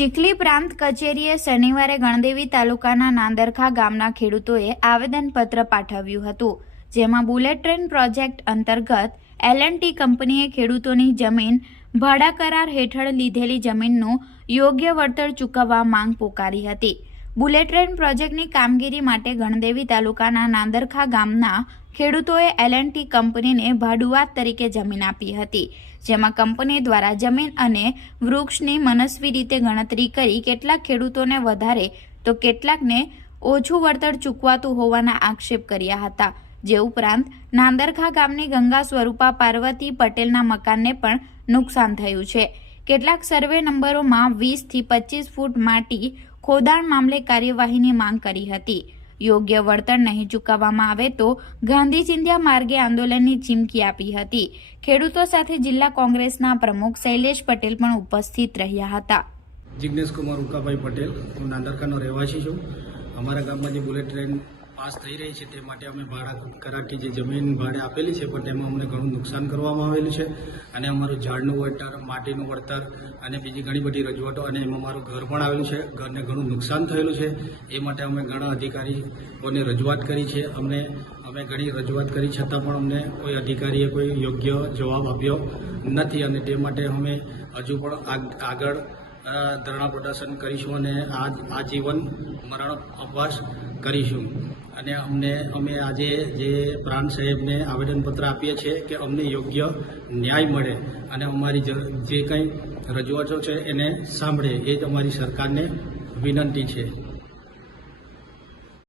ચીખલી પ્રાંત કચેરીએ શનિવારે ગણદેવી તાલુકાના નાંદરખા ગામના ખેડૂતોએ આવેદનપત્ર પાઠવ્યું હતું, જેમાં બુલેટ ટ્રેન પ્રોજેક્ટ અંતર્ગત L&T કંપનીએ ખેડૂતોની જમીન ભાડા કરાર હેઠળ લીધેલી જમીનનું યોગ્ય વળતર ચૂકવવા માંગ પોકારી હતી। બુલેટ ટ્રેન પ્રોજેક્ટની કામગીરી માટે ગણદેવી તાલુકાના નાંદરખા ગામના ખેડૂતોએ L&T કંપનીને ભાડુઆત તરીકે જમીન આપી હતી, જેમાં કંપની દ્વારા જમીન અને વૃક્ષની મનસ્વી રીતે ગણતરી કરી કેટલાક ખેડૂતોને વધારે તો કેટલાકને ઓછું વળતર ચૂકવાતું હોવાના આક્ષેપ કર્યા હતા। જે ઉપરાંત નાંદરખા ગામની ગંગા સ્વરૂપા પાર્વતી પટેલના મકાનને પણ નુકસાન થયું છે। કેટલાક સર્વે નંબરોમાં 20 થી 25 ફૂટ માટી ખોદાણ મામલે કાર્યવાહીની માંગ કરી હતી। યોગ્ય વળતર નહીં ચૂકવવામાં આવે તો ગાંધી ચિંધ્યા માર્ગે આંદોલનની ચીમકી આપી હતી। ખેડૂતો સાથે જિલ્લા કોંગ્રેસના પ્રમુખ શૈલેષ પટેલ પણ ઉપસ્થિત રહ્યા હતા। જિગ્નેશ કુમાર ઉકાભાઈ પટેલ, હું નાંદરખાનો રહેવાસી છું। અમારા ગામમાં જે બુલેટ ટ્રેન પાસ થઈ રહી છે તે માટે અમે ભાડા કરારથી જે જમીન ભાડે આપેલી છે, પણ તેમાં અમને ઘણું નુકસાન કરવામાં આવેલું છે અને અમારું ઝાડનું વળતર, માટીનું વળતર અને બીજી ઘણી બધી રજૂઆતો, અને એમાં મારું ઘર પણ આવેલું છે, ઘરને ઘણું નુકસાન થયેલું છે। એ માટે અમે ઘણા અધિકારીઓને રજૂઆત કરી છે। અમે ઘણી રજૂઆત કરી છતાં પણ અમને કોઈ અધિકારીએ કોઈ યોગ્ય જવાબ આપ્યો નથી, અને તે માટે અમે હજુ પણ આગળ ધરણા પ્રદર્શન કરીશું અને આજીવન મરણ ઉપવાસ કરીશું। અને અમે આજે જે પ્રાંત સાહેબને આવેદનપત્ર આપીએ છીએ કે અમને યોગ્ય ન્યાય મળે અને અમારી જે કંઈ રજૂઆતો છે એને સાંભળે, એ જ અમારી સરકારને વિનંતી છે।